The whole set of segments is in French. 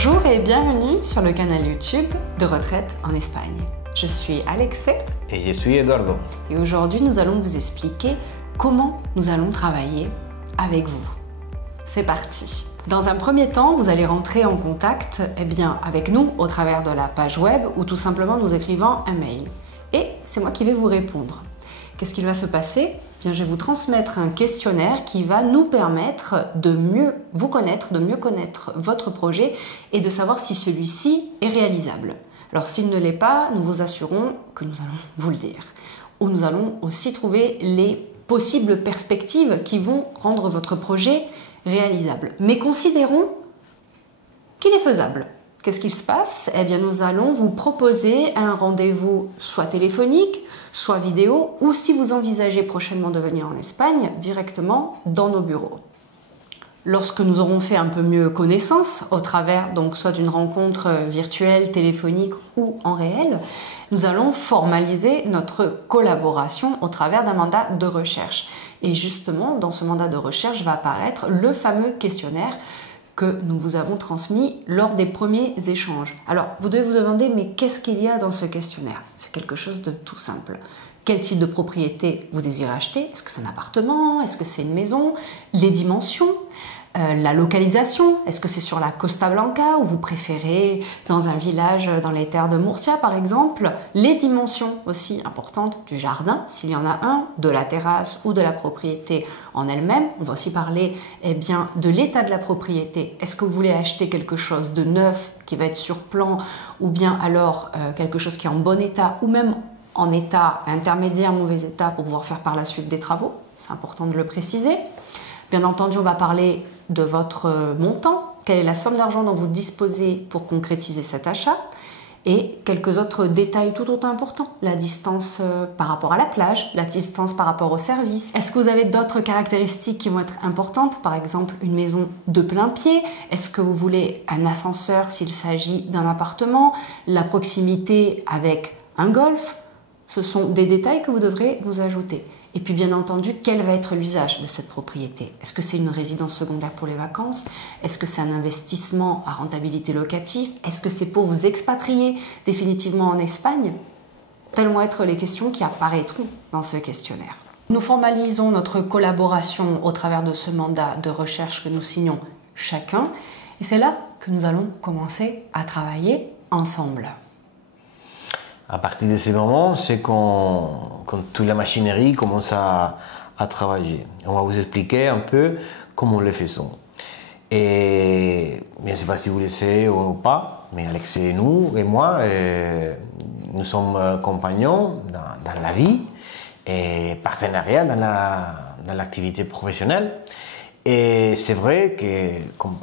Bonjour et bienvenue sur le canal YouTube de Retraite en Espagne. Je suis Alexei et je suis Eduardo. Et aujourd'hui, nous allons vous expliquer comment nous allons travailler avec vous. C'est parti. Dans un premier temps, vous allez rentrer en contact avec nous au travers de la page web ou tout simplement nous écrivant un mail. Et c'est moi qui vais vous répondre. Qu'est-ce qu'il va se passer ? Je vais vous transmettre un questionnaire qui va nous permettre de mieux vous connaître, de mieux connaître votre projet et de savoir si celui-ci est réalisable. Alors s'il ne l'est pas, nous vous assurons que nous allons vous le dire. Ou nous allons aussi trouver les possibles perspectives qui vont rendre votre projet réalisable. Mais considérons qu'il est faisable. Qu'est-ce qui se passe ? Nous allons vous proposer un rendez-vous soit téléphonique, soit vidéo, ou si vous envisagez prochainement de venir en Espagne, directement dans nos bureaux. Lorsque nous aurons fait un peu mieux connaissance, au travers donc soit d'une rencontre virtuelle, téléphonique ou en réel, nous allons formaliser notre collaboration au travers d'un mandat de recherche. Et justement, dans ce mandat de recherche va apparaître le fameux questionnaire que nous vous avons transmis lors des premiers échanges. Alors, vous devez vous demander, mais qu'est-ce qu'il y a dans ce questionnaire ? C'est quelque chose de tout simple. Quel type de propriété vous désirez acheter ? Est-ce que c'est un appartement ? Est-ce que c'est une maison ? Les dimensions ? La localisation, est-ce que c'est sur la Costa Blanca ou vous préférez dans un village dans les terres de Murcia par exemple? Les dimensions aussi importantes du jardin, s'il y en a un, de la terrasse ou de la propriété en elle-même. On va aussi parler de l'état de la propriété. Est-ce que vous voulez acheter quelque chose de neuf qui va être sur plan ou bien alors quelque chose qui est en bon état ou même en état intermédiaire, mauvais état pour pouvoir faire par la suite des travaux? C'est important de le préciser. Bien entendu, on va parler de votre montant, quelle est la somme d'argent dont vous disposez pour concrétiser cet achat et quelques autres détails tout autant importants. La distance par rapport à la plage, la distance par rapport au service. Est-ce que vous avez d'autres caractéristiques qui vont être importantes? Par exemple, une maison de plein pied. Est-ce que vous voulez un ascenseur s'il s'agit d'un appartement? La proximité avec un golf? Ce sont des détails que vous devrez nous ajouter. Et puis bien entendu, quel va être l'usage de cette propriété? Est-ce que c'est une résidence secondaire pour les vacances? Est-ce que c'est un investissement à rentabilité locative? Est-ce que c'est pour vous expatrier définitivement en Espagne? Telles vont être les questions qui apparaîtront dans ce questionnaire. Nous formalisons notre collaboration au travers de ce mandat de recherche que nous signons chacun. Et c'est là que nous allons commencer à travailler ensemble. À partir de ce moment, c'est quand toute la machinerie commence à travailler. On va vous expliquer un peu comment nous le faisons. Et je ne sais pas si vous le savez ou pas, mais Alexei et moi, nous sommes compagnons dans la vie et partenariats dans l'activité professionnelle. Et c'est vrai que, comme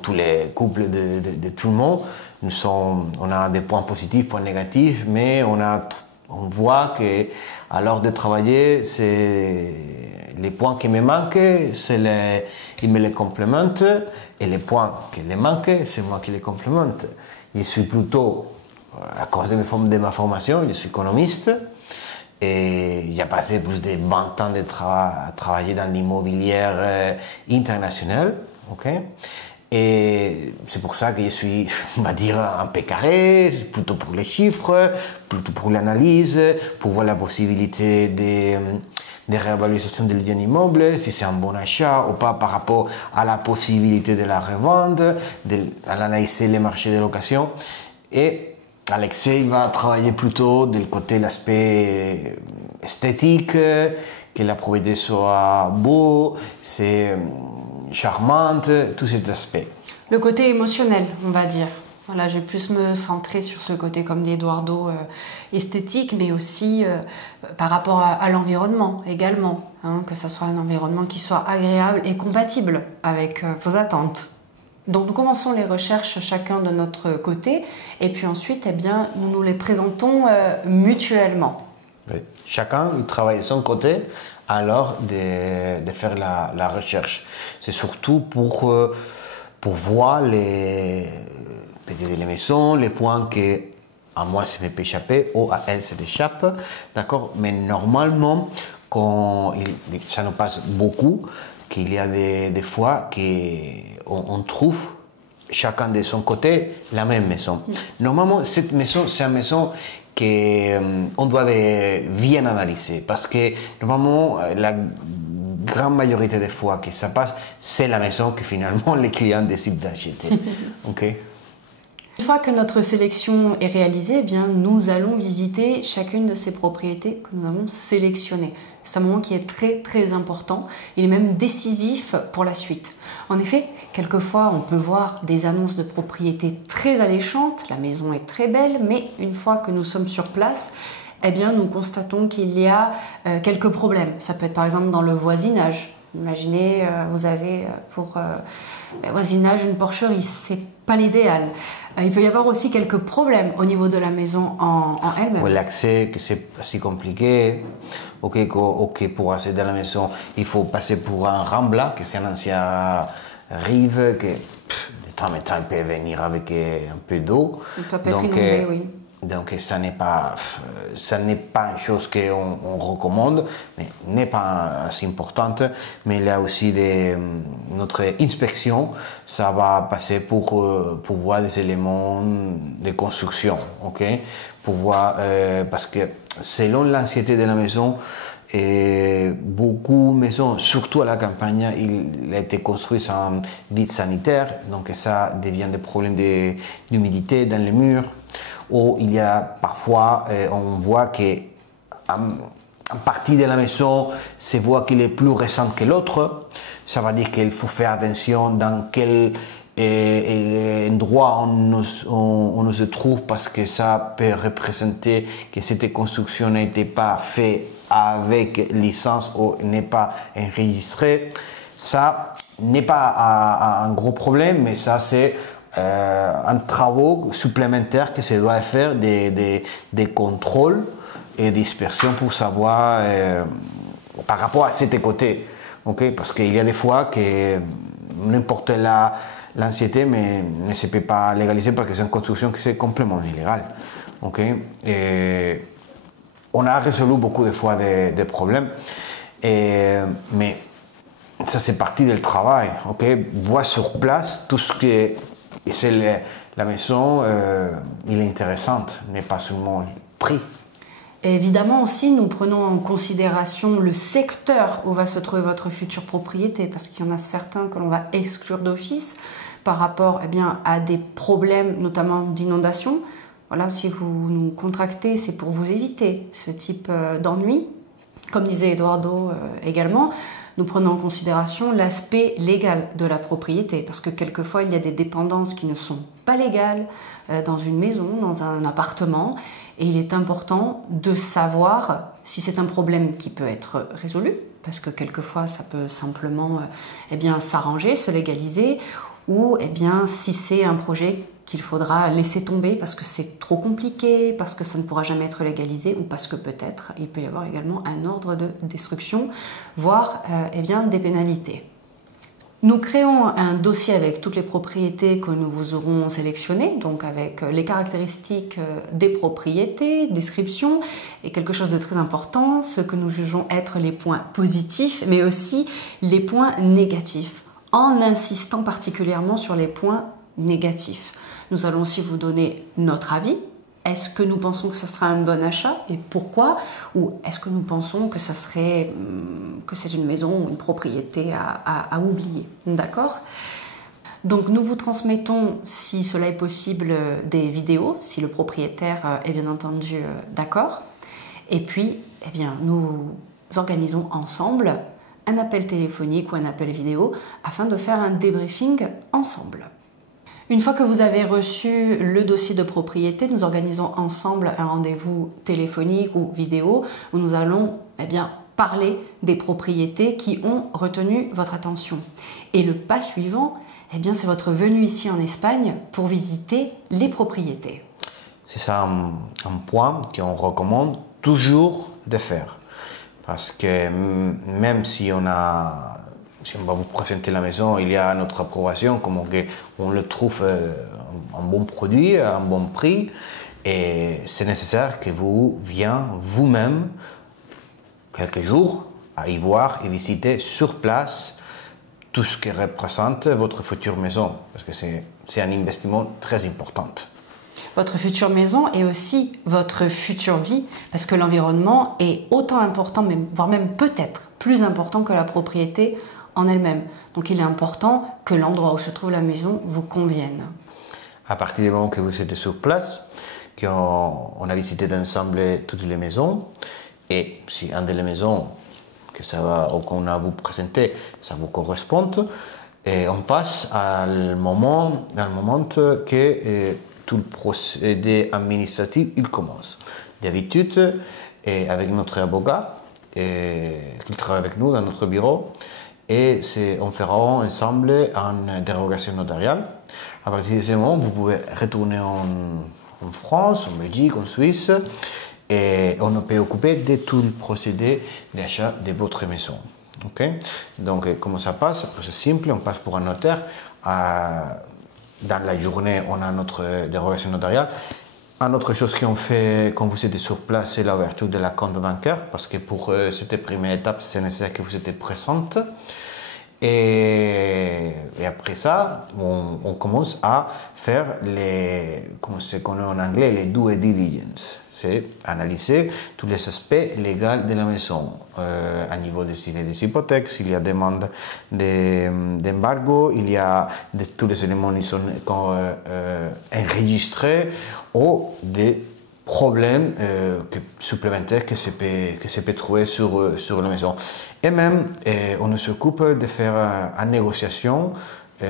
tous les couples de tout le monde, on a des points positifs, points négatifs, mais on voit qu'à l'heure de travailler, les points qui me manquent, ils me les complémentent, et les points qui me manquent, c'est moi qui les complémente. Je suis plutôt, à cause de ma formation, je suis économiste, et j'ai passé plus de 20 ans à travailler dans l'immobilier international. Okay? Et c'est pour ça que je suis, on va dire, un peu carré, plutôt pour les chiffres, plutôt pour l'analyse, pour voir la possibilité de réévaluation de bien immeuble, si c'est un bon achat ou pas par rapport à la possibilité de la revente, d'analyser les marchés de location. Et Alexei va travailler plutôt du côté de l'aspect esthétique, que la propriété soit beau, c'est charmante, tous ces aspects. Le côté émotionnel, on va dire. Voilà, je vais plus me centrer sur ce côté, comme dit Eduardo, esthétique, mais aussi par rapport à l'environnement également. Que ce soit un environnement qui soit agréable et compatible avec vos attentes. Donc nous commençons les recherches chacun de notre côté, et puis ensuite, nous nous les présentons mutuellement. Oui. Chacun travaille de son côté alors de faire la recherche. C'est surtout pour voir les maisons, les points que à moi ça me peut échapper ou à elle ça échappe, d'accord? Mais normalement, ça nous passe beaucoup, qu'il y a des fois qu'on trouve chacun de son côté la même maison. Normalement, cette maison, c'est une maison qu'on doit bien analyser parce que normalement, la grande majorité des fois que ça passe, c'est la maison que finalement les clients décident d'acheter. Okay? Une fois que notre sélection est réalisée, eh bien, nous allons visiter chacune de ces propriétés que nous avons sélectionnées. C'est un moment qui est très très important. Il est même décisif pour la suite. En effet, quelquefois, on peut voir des annonces de propriétés très alléchantes. La maison est très belle, mais une fois que nous sommes sur place, eh bien, nous constatons qu'il y a quelques problèmes. Ça peut être par exemple dans le voisinage. Imaginez, vous avez pour voisinage une porcherie, c'est pas l'idéal. Il peut y avoir aussi quelques problèmes au niveau de la maison en elle-même. Oui, l'accès, que c'est assez compliqué. Ok, pour accéder à la maison, il faut passer pour un rambla, que c'est un ancien rive, que de temps en temps il peut venir avec un peu d'eau. Ça peut être inondé, oui. Donc ça n'est pas une chose qu'on recommande, mais n'est pas assez importante. Mais là aussi notre inspection, ça va passer pour voir des éléments de construction, ok? Pour voir parce que selon l'ancienneté de la maison, beaucoup de maisons, surtout à la campagne, il a été construit sans vide sanitaire, donc ça devient des problèmes d'humidité dans les murs. Ou il y a parfois, on voit qu'une partie de la maison se voit qu'il est plus récente que l'autre. Ça veut dire qu'il faut faire attention dans quel endroit on se trouve parce que ça peut représenter que cette construction n'était pas faite avec licence ou n'est pas enregistrée. Ça n'est pas un gros problème, mais ça c'est un travail supplémentaire que se doit faire des contrôles et dispersion pour savoir par rapport à cet côté, okay? Parce qu'il y a des fois que n'importe l'ancienneté mais ne se peut pas légaliser parce que c'est une construction qui est complètement illégale, okay? Et on a résolu beaucoup de fois des problèmes, mais ça c'est partie du travail, okay? Voir sur place tout ce que c'est la maison, il est intéressante, mais pas seulement le prix. Et évidemment aussi, nous prenons en considération le secteur où va se trouver votre future propriété, parce qu'il y en a certains que l'on va exclure d'office par rapport à des problèmes, notamment d'inondation. Voilà, si vous nous contractez, c'est pour vous éviter ce type d'ennui. Comme disait Eduardo également, nous prenons en considération l'aspect légal de la propriété, parce que quelquefois il y a des dépendances qui ne sont pas légales dans une maison, dans un appartement, et il est important de savoir si c'est un problème qui peut être résolu, parce que quelquefois ça peut simplement s'arranger, se légaliser, ou si c'est un projet qu'il faudra laisser tomber parce que c'est trop compliqué, parce que ça ne pourra jamais être légalisé ou parce que peut-être il peut y avoir également un ordre de destruction, voire des pénalités. Nous créons un dossier avec toutes les propriétés que nous vous aurons sélectionnées, donc avec les caractéristiques des propriétés, description, et quelque chose de très important, ce que nous jugeons être les points positifs, mais aussi les points négatifs, en insistant particulièrement sur les points négatifs. Nous allons aussi vous donner notre avis. Est-ce que nous pensons que ce sera un bon achat et pourquoi? Ou est-ce que nous pensons que c'est une maison ou une propriété à oublier? D'accord? Donc nous vous transmettons, si cela est possible, des vidéos, si le propriétaire est bien entendu d'accord. Et puis, nous organisons ensemble un appel téléphonique ou un appel vidéo afin de faire un débriefing ensemble. Une fois que vous avez reçu le dossier de propriété, nous organisons ensemble un rendez-vous téléphonique ou vidéo où nous allons parler des propriétés qui ont retenu votre attention. Et le pas suivant, c'est votre venue ici en Espagne pour visiter les propriétés. C'est ça un point qu'on recommande toujours de faire. Parce que même si on va vous présenter la maison, il y a notre approbation, comme on le trouve un bon produit, à un bon prix, et c'est nécessaire que vous veniez vous-même quelques jours à y voir et visiter sur place tout ce qui représente votre future maison, parce que c'est un investissement très important. Votre future maison et aussi votre future vie, parce que l'environnement est autant important, voire même peut-être plus important que la propriété en elle-même. Donc il est important que l'endroit où se trouve la maison vous convienne. À partir du moment que vous êtes sur place, qu'on a visité ensemble toutes les maisons, et si une des maisons qu'on a vous présenté, ça vous correspond, et on passe à le moment que tout le procédé administratif il commence. D'habitude, avec notre avocat, qui travaille avec nous dans notre bureau, et on fera ensemble une dérogation notariale. À partir de ce moment, vous pouvez retourner en France, en Belgique, en Suisse, et on peut occuper de tout le procédé d'achat de votre maison. Okay? Donc, comment ça passe? C'est simple, on passe pour un notaire. Dans la journée, on a notre dérogation notariale. Une autre chose qu'on fait quand vous êtes sur place, c'est l'ouverture de la compte bancaire, parce que pour cette première étape, c'est nécessaire que vous soyez présente. Et après ça, on commence à faire comment se connaît en anglais, les due diligence. C'est analyser tous les aspects légaux de la maison, à niveau des hypothèques, s'il y a demande d'embargo, il y a tous les éléments qui sont enregistrés ou des problèmes supplémentaires que se peut trouver sur la maison. Et même, on s'occupe de faire une négociation du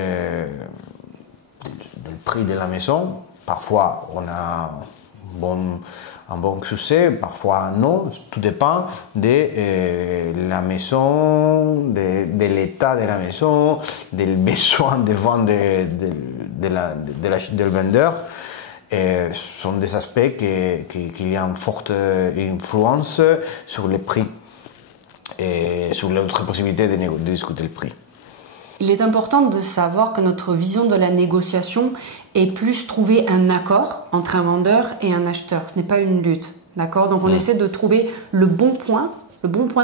prix de la maison. Parfois, on a un bon succès, parfois non, tout dépend de la maison, de l'état de la maison, des besoins de vente du vendeur. Ce sont des aspects qui ont une forte influence sur les prix et sur l'autre possibilité de discuter le prix. Il est important de savoir que notre vision de la négociation est plus trouver un accord entre un vendeur et un acheteur. Ce n'est pas une lutte, d'accord? Donc on essaie de trouver le bon point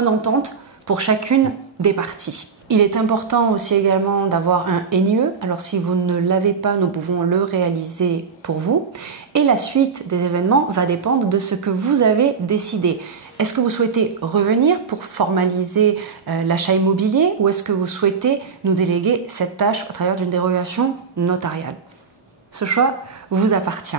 d'entente pour chacune des parties. Il est important aussi également d'avoir un NIE. Alors si vous ne l'avez pas, nous pouvons le réaliser pour vous. Et la suite des événements va dépendre de ce que vous avez décidé. Est-ce que vous souhaitez revenir pour formaliser l'achat immobilier ou est-ce que vous souhaitez nous déléguer cette tâche au travers d'une dérogation notariale? Ce choix vous appartient.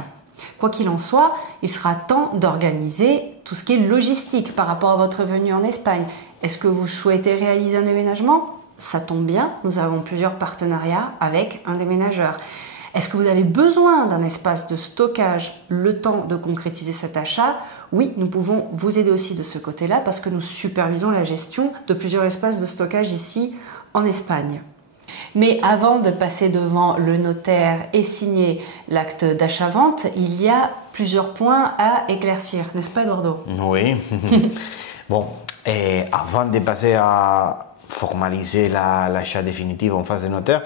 Quoi qu'il en soit, il sera temps d'organiser tout ce qui est logistique par rapport à votre venue en Espagne. Est-ce que vous souhaitez réaliser un déménagement? Ça tombe bien, nous avons plusieurs partenariats avec un déménageur. Est-ce que vous avez besoin d'un espace de stockage le temps de concrétiser cet achat? Oui, nous pouvons vous aider aussi de ce côté-là parce que nous supervisons la gestion de plusieurs espaces de stockage ici en Espagne. Mais avant de passer devant le notaire et signer l'acte d'achat-vente, il y a plusieurs points à éclaircir, n'est-ce pas Eduardo? Oui. Bon, et avant de passer à formaliser l'achat définitif en face du notaire,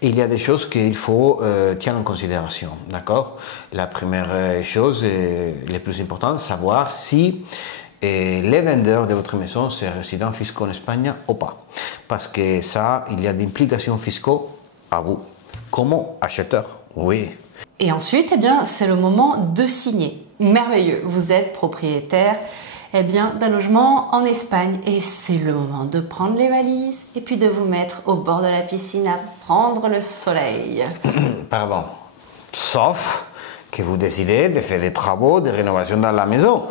il y a des choses qu'il faut tenir en considération, d'accord? La première chose, le plus important, savoir si les vendeurs de votre maison sont résidents fiscaux en Espagne ou pas. Parce que ça, il y a des implications fiscales à vous, comme acheteur, oui. Et ensuite, eh bien, c'est le moment de signer. Merveilleux, vous êtes propriétaire d'un logement en Espagne et c'est le moment de prendre les valises et puis de vous mettre au bord de la piscine à prendre le soleil. Pardon, sauf que vous décidez de faire des travaux de rénovation dans la maison.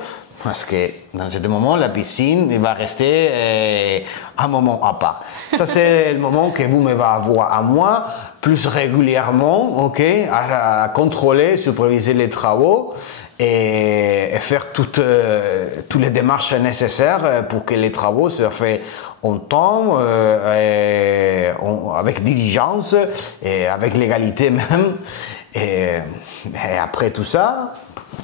Parce que dans ce moment, la piscine va rester un moment à part. Ça, c'est le moment que vous me va avoir à moi plus régulièrement, ok, à contrôler, superviser les travaux et faire toutes les démarches nécessaires pour que les travaux se fassent en temps, avec diligence et avec légalité même. Et après tout ça,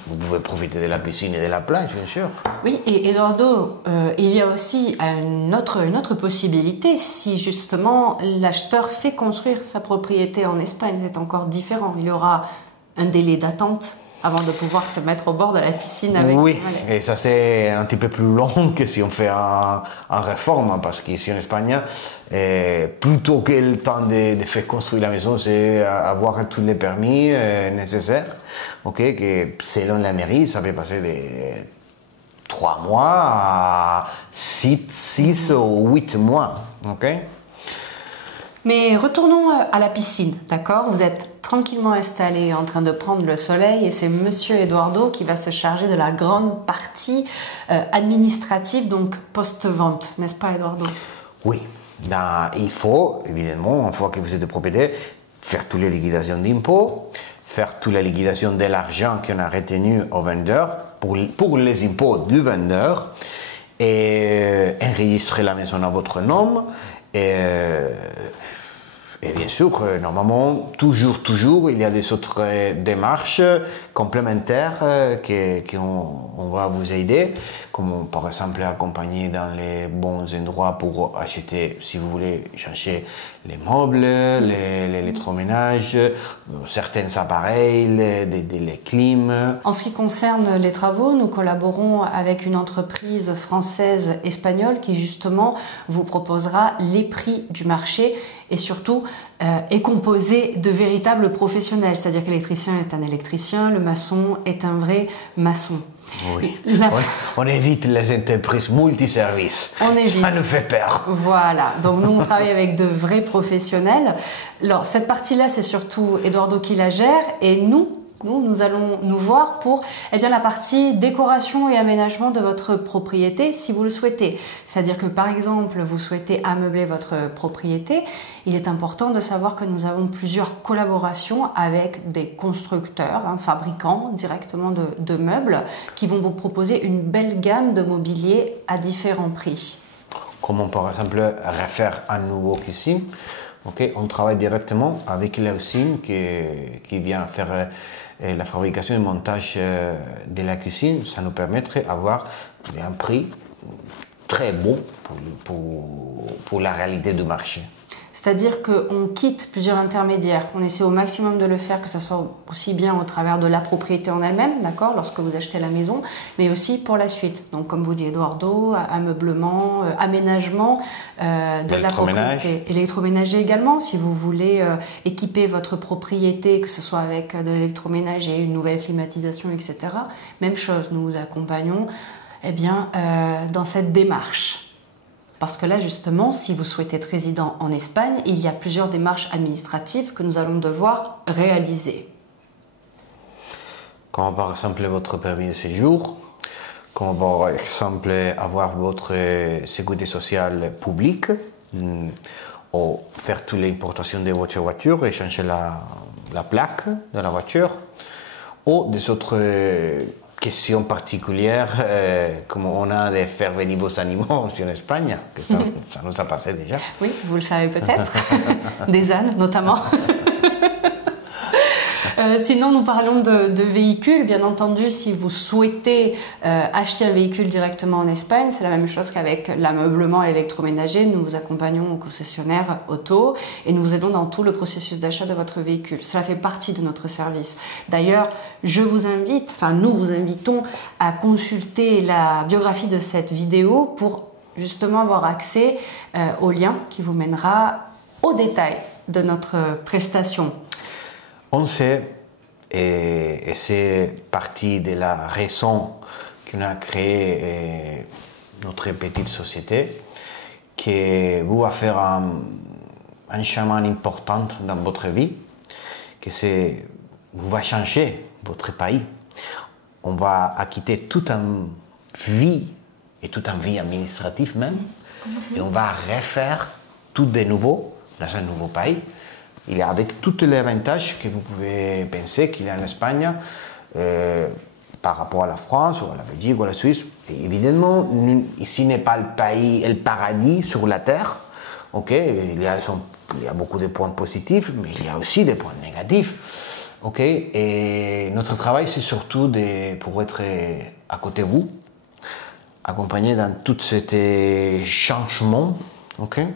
vous pouvez profiter de la piscine et de la plage, bien sûr. Oui, et Eduardo, il y a aussi une autre possibilité. Si justement l'acheteur fait construire sa propriété en Espagne, c'est encore différent. Il y aura un délai d'attente avant de pouvoir se mettre au bord de la piscine avec. Oui, et ça c'est un petit peu plus long que si on fait un réforme, hein, parce qu'ici en Espagne, plutôt que le temps de faire construire la maison, c'est avoir tous les permis nécessaires, ok, que selon la mairie, ça peut passer de 3 mois à 6 ou 8 mois, ok. Mais retournons à la piscine, d'accord? Vous êtes tranquillement installé en train de prendre le soleil et c'est Monsieur Eduardo qui va se charger de la grande partie administrative, donc post-vente, n'est-ce pas Eduardo? Oui, il faut évidemment, une fois que vous êtes propriétaire, faire toutes les liquidations d'impôts, faire toute la liquidation de l'argent qu'on a retenu au vendeur pour les impôts du vendeur et enregistrer la maison à votre nom. Et bien sûr, normalement, toujours, il y a des autres démarches complémentaires qu'on va vous aider, comme par exemple accompagner dans les bons endroits pour acheter, si vous voulez, changer les meubles, l'électroménage, certains appareils, les clims. En ce qui concerne les travaux, nous collaborons avec une entreprise française-espagnole qui justement vous proposera les prix du marché et surtout est composé de véritables professionnels, c'est-à-dire que l'électricien est un électricien, le maçon est un vrai maçon. Oui, on évite les entreprises multiservices, ça nous fait peur. Voilà, donc nous on travaille avec de vrais professionnels. Alors cette partie-là c'est surtout Eduardo qui la gère et nous allons nous voir pour la partie décoration et aménagement de votre propriété si vous le souhaitez. C'est-à-dire que par exemple, vous souhaitez ameubler votre propriété, il est important de savoir que nous avons plusieurs collaborations avec des constructeurs, fabricants directement de meubles qui vont vous proposer une belle gamme de mobilier à différents prix. Comme par exemple refaire un nouveau cuisine. Okay, on travaille directement avec la usine qui vient faire la fabrication et le montage de la cuisine. Ça nous permettrait d'avoir un prix très bon pour la réalité du marché. C'est-à-dire qu'on quitte plusieurs intermédiaires, on essaie au maximum de le faire, que ce soit aussi bien au travers de la propriété en elle-même, d'accord, lorsque vous achetez la maison, mais aussi pour la suite. Donc comme vous dit Eduardo, ameublement, aménagement de la propriété. Électroménager également, si vous voulez équiper votre propriété, que ce soit avec de l'électroménager, une nouvelle climatisation, etc. Même chose, nous vous accompagnons dans cette démarche. Parce que là, justement, si vous souhaitez être résident en Espagne, il y a plusieurs démarches administratives que nous allons devoir réaliser. Comme par exemple votre permis de séjour, comme par exemple avoir votre sécurité sociale publique, ou faire toute l'importation de votre voiture et changer la plaque de la voiture, ou des autres questions particulières, comme on a de faire venir vos animaux aussi en Espagne, que ça nous a passé déjà. Oui, vous le savez peut-être, des ânes notamment. Sinon, nous parlons de véhicules. Bien entendu, si vous souhaitez acheter un véhicule directement en Espagne, c'est la même chose qu'avec l'ameublement et l'électroménager. Nous vous accompagnons au concessionnaire auto et nous vous aidons dans tout le processus d'achat de votre véhicule. Cela fait partie de notre service. D'ailleurs, nous vous invitons à consulter la biographie de cette vidéo pour justement avoir accès au lien qui vous mènera au détail de notre prestation. On sait, et c'est partie de la raison qu'on a créé notre petite société, qui vous va faire un changement important dans votre vie, que vous va changer votre pays. On va quitter toute une vie, et toute une vie administrative même, et on va refaire tout de nouveau dans un nouveau pays. Il est avec tous les avantages que vous pouvez penser qu'il y a en Espagne par rapport à la France ou à la Belgique ou à la Suisse. Et évidemment, ici n'est pas le pays, le paradis sur la terre. Okay, il y a beaucoup de points positifs, mais il y a aussi des points négatifs. Okay, et notre travail, c'est surtout pour être à côté de vous, accompagné dans tous ces changements. Okay?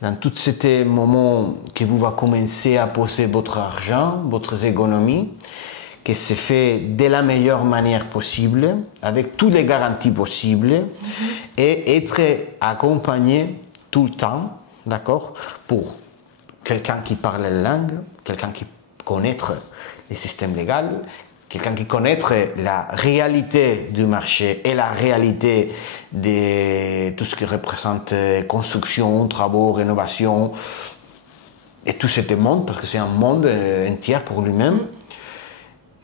Dans tous ces moments que vous va commencer à poser votre argent, votre économie, que c'est fait de la meilleure manière possible, avec toutes les garanties possibles, et être accompagné tout le temps, d'accord, pour quelqu'un qui parle la langue, quelqu'un qui connaît les systèmes légaux, quelqu'un qui connaît la réalité du marché et la réalité de tout ce qui représente construction, travaux, rénovation, et tout ce monde, parce que c'est un monde entier pour lui-même.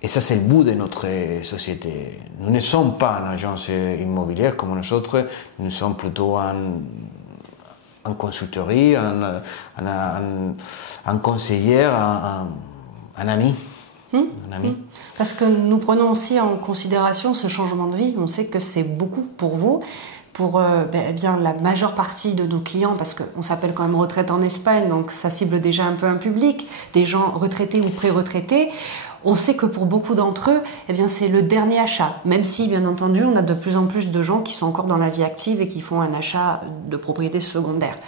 Et ça, c'est le bout de notre société. Nous ne sommes pas une agence immobilière comme nous autres, nous sommes plutôt en consulterie, un conseiller, un ami. Un ami. Parce que nous prenons aussi en considération ce changement de vie. On sait que c'est beaucoup pour vous, pour bien la majeure partie de nos clients, parce qu'on s'appelle quand même Retraite en Espagne, donc ça cible déjà un peu un public, des gens retraités ou pré-retraités. On sait que pour beaucoup d'entre eux, eh bien, c'est le dernier achat. Même si, bien entendu, on a de plus en plus de gens qui sont encore dans la vie active et qui font un achat de propriété secondaire.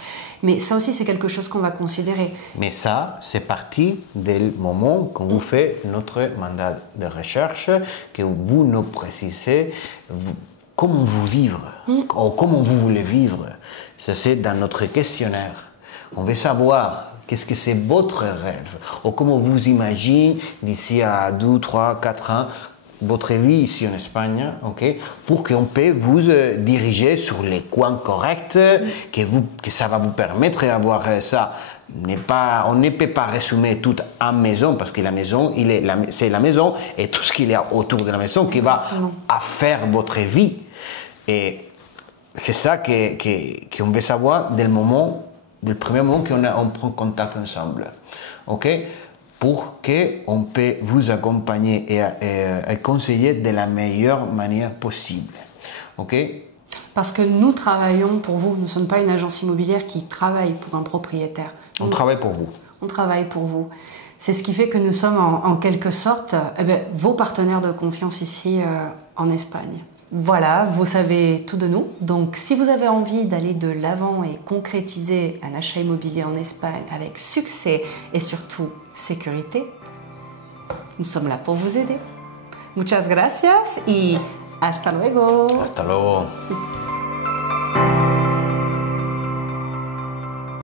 Mais ça aussi, c'est quelque chose qu'on va considérer. Mais ça, c'est parti du moment qu'on vous fait notre mandat de recherche, que vous nous précisez comment vous vivre, ou comment vous voulez vivre. Ça, c'est dans notre questionnaire. On veut savoir qu'est-ce que c'est votre rêve, ou comment vous imaginez d'ici à 2, 3, 4 ans votre vie ici en Espagne, okay, pour qu'on puisse vous diriger sur les coins corrects, que ça va vous permettre d'avoir ça. On ne peut pas résumer tout en maison, parce que la maison, c'est la maison et tout ce qu'il y a autour de la maison qui va faire votre vie. Et c'est ça qu'on veut savoir dès le premier moment qu'on prend contact ensemble. Okay? Pour qu'on puisse vous accompagner et conseiller de la meilleure manière possible. Okay? Parce que nous travaillons pour vous. Nous ne sommes pas une agence immobilière qui travaille pour un propriétaire. On travaille pour vous. On travaille pour vous. C'est ce qui fait que nous sommes en quelque sorte vos partenaires de confiance ici en Espagne. Voilà, vous savez tout de nous. Donc, si vous avez envie d'aller de l'avant et concrétiser un achat immobilier en Espagne avec succès et surtout sécurité, nous sommes là pour vous aider. Muchas gracias y hasta luego. Hasta luego.